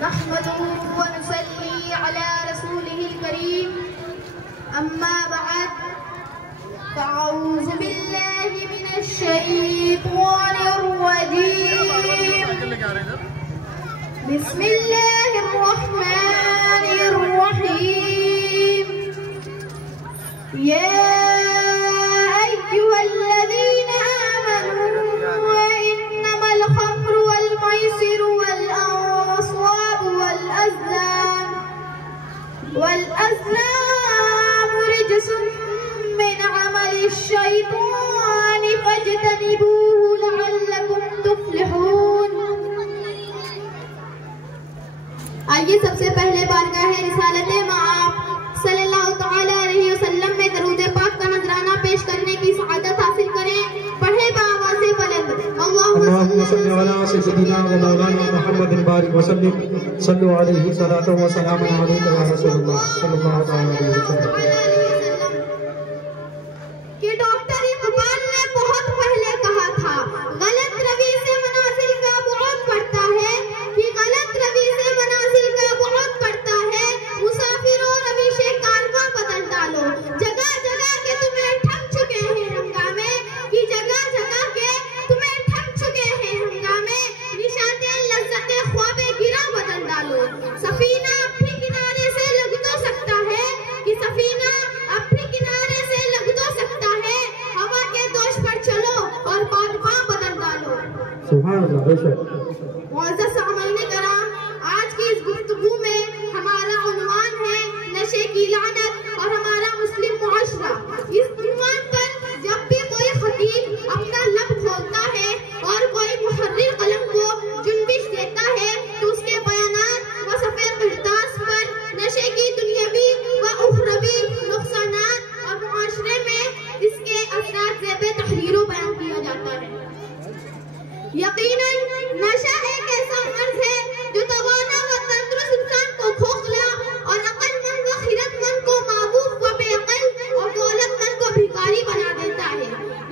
नहमदुहु व नुसल्ली अला रसूलिहिल करीम अम्मा बअद फ़अऊज़ु बिल्लाहि मिनश शैतानिर रजीम बिस्मिल्लाहिर रहमानिर रहीम या अय्युहल्लज़ीना आमनू इन्नमल खम्रु वल मैसिरु वल अंसाबु वल अज़लामु रिजसुम मिन अमलिश शैतानि फज्तनिबूहु लअल्लकुम तुफ्लिहून। आइए सबसे पहले बारगाह रिसालत मआब सल्लल्लाहु तआला अलैहि वसल्लम में दरूद पाक का नजराना पेश करने की सआदत हासिल करें। पढ़े बावाज़े बुलंद अल्लाहुम्मा सल्लि अला सय्यिदिना व मौलाना मुहम्मदिन बारिक व सल्लिम सल्लु अलैहि सलातो व सलाम अलैका या रसूलल्लाह सल्लल्लाहु अलैहि वसल्लम। कि डॉक्टर इकबाल ने बहुत पहले कहा था, गलत रवि से मनाजिल का बहुत पड़ता है, कि गलत रवि से मनाजिल का बहुत पड़ता है। मुसाफिरों रवि से कारवां बदल डालो, जगह जगह के तुम्हें ठग चुके हैं हंगामे, कि जगह जगह के तुम्हें ठग चुके हैं हंगामे। निशाते लज्जते ख्वाबे गिरा बदल डालो, सफीना अपने किनारे से लग तो सकता है, कि सफीना अपने किनारे से लग तो सकता है। हवा के दोष पर चलो और बादशाह बदल डालो। सुभान अल्लाह। बेशक मुअज़्ज़ज़ सामईन कराम, आज की इस गुफ्तगू में हमारा उन्वान है नशे की लानत और हमारा मुस्लिम मुआशरा। इस उन्वान पर जब भी कोई खतीब अपना लब खोलता है और कोई मुहर्रिर कलम को जुनबिश देता है, तो उसके बयानात व सफेद किरदास पर नशे की दुनियावी व उखरवी नुकसानात और मुआशरे में इसके असरात ज़ेबे तहरीरो बयान किया जाता है। यकीनन नशा एक ऐसा मर्ज है जो तवाना व तंदुरुस्त इंसान को खोखला और अक्लमंद व खिरतमंद को माबूफ व बेअक्ल और दौलतमंद को भिखारी बना देता है।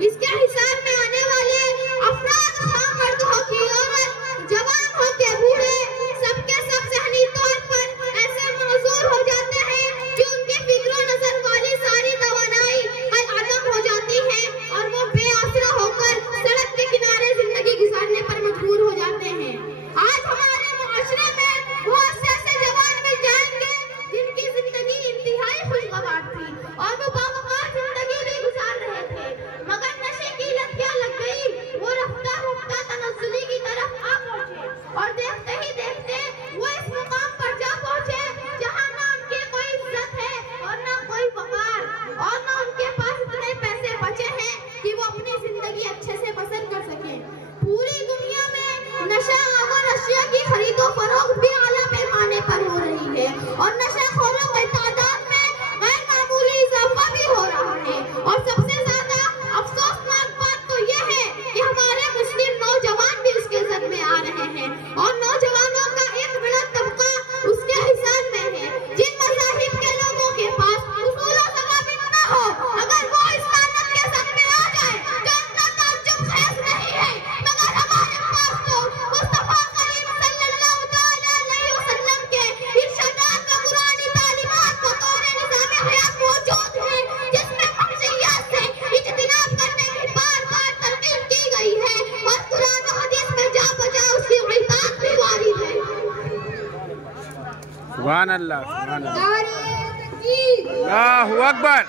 इसके हिसाब में आने वाले अफराद खां मर्द हो कि औरत, जवान हो के बूढ़े, सबके सब ज़हनी तौर पर ऐसे मौजूर हो जाते हैं कि उनकी फिक्र नजर वाली सारी तवानाई कल अदम हो जाती है और वो बेआसरा होकर सड़क के किनारे जिंदगी गुजारने पर मजबूर हो जाते हैं। आज हमारे मुआशरे में बहुत से ऐसे जवान मिल जाएंगे जिनकी जिंदगी इंतहाई खुशगवार थी और वो बावकार जिंदगी भी गुजार रहे थे, मगर नशे की लत क्या लग गई, वो रफ्ता रफ्ता तनज़्ज़ुली की तरफ आ पहुंचे और देखते ही देखते वो इस मुकाम पर जा पहुंचे जहां ना उनकी कोई इज्जत है और ना कोई वकार और ना उनके पास इतने पैसे बचे हैं कि वो अपनी जिंदगी अच्छे से बसर कर सके। पूरी दुनिया में नशा और अशिया की खरीदो फरोख्त भी आला पैमाने पर हो रही है और नशाखोरों की तादाद में गैर मामूली इजाफा भी हो रहा है। और सबसे ज्यादा अफसोसनाक बात तो यह है कि हमारे मुस्लिम नौजवान भी उसके जद में आ रहे हैं और नौजवानों का एक बड़ा तबका उसके हिसाब में है। जिन मज़ाहिब के लोगों के पास उसूल और ज़वाबित न हो, अगर वो इस लानत के जद में आ जाए तो उनका ताज्जुब खैर नहीं है, मगर हमारे पास तो मुस्तफा करीम सल्लल्लाहु तआला अलैहि वसल्लम के इरशादात व कुरानी तालीमात बतौर निज़ाम हयात मौजूद है, जिसमें मंशियात से इज्तिनाब करने की बार-बार तलकीन की गई है और कुरान और हदीस में जा बजा उसकी इताअत भी वारिद है। सुभान अल्लाह, सुभान अल्लाह, नारे तकबीर, अल्लाहु अकबर,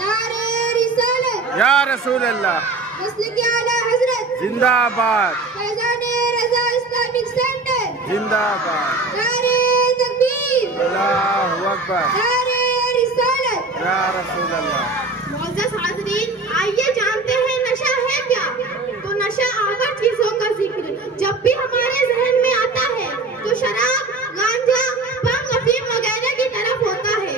नारे रिसालत, या रसूल अल्लाह, मसलक आला हजरत जिंदाबाद, फैज़ाने रज़ा इस्लामिक सेंटर जिंदाबाद, नारे तकबीर, अल्लाहु अकबर, नारे रिसालत, या रसूल अल्लाह। मुअज़्ज़ज़ हाज़रीन, आइए जानते हैं नशा है क्या। तो नशा आवर चीजों का जिक्र जब भी हमारे जहन में आता है तो शराब, गांजा, भांग, अफीम वगैरह की तरफ होता है।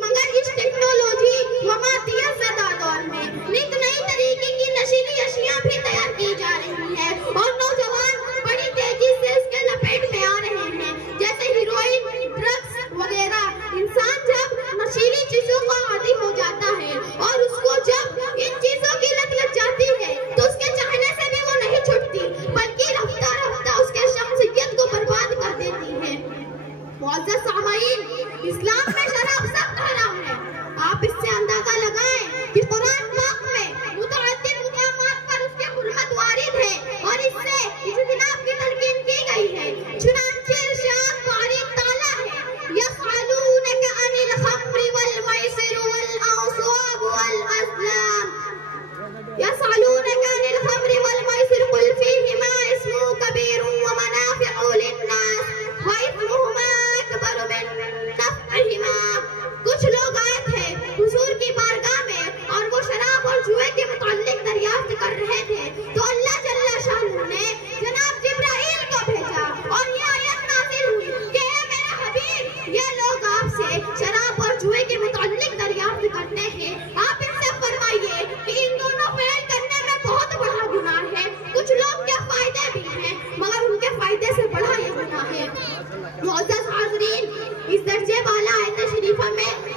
मगर इस टेक्नोलॉजी व मादियत ज़दा दौर में नित नई तरीके की नशीली अशिया भी तैयार की जा रही है और नौजवान बड़ी तेजी से इसके लपेट में आ रहे हैं, जैसे हीरोइन, ड्रग्स वगैरह। इंसान जब नशीली चीजों का आदी हो जाता है और उसको जब इन चीजों की लत लग जाती है तो उसके चाहने से भी वो नहीं छूटती, बल्कि रफ्ता रफ्ता इस दर्जे वाला आयत शरीफा में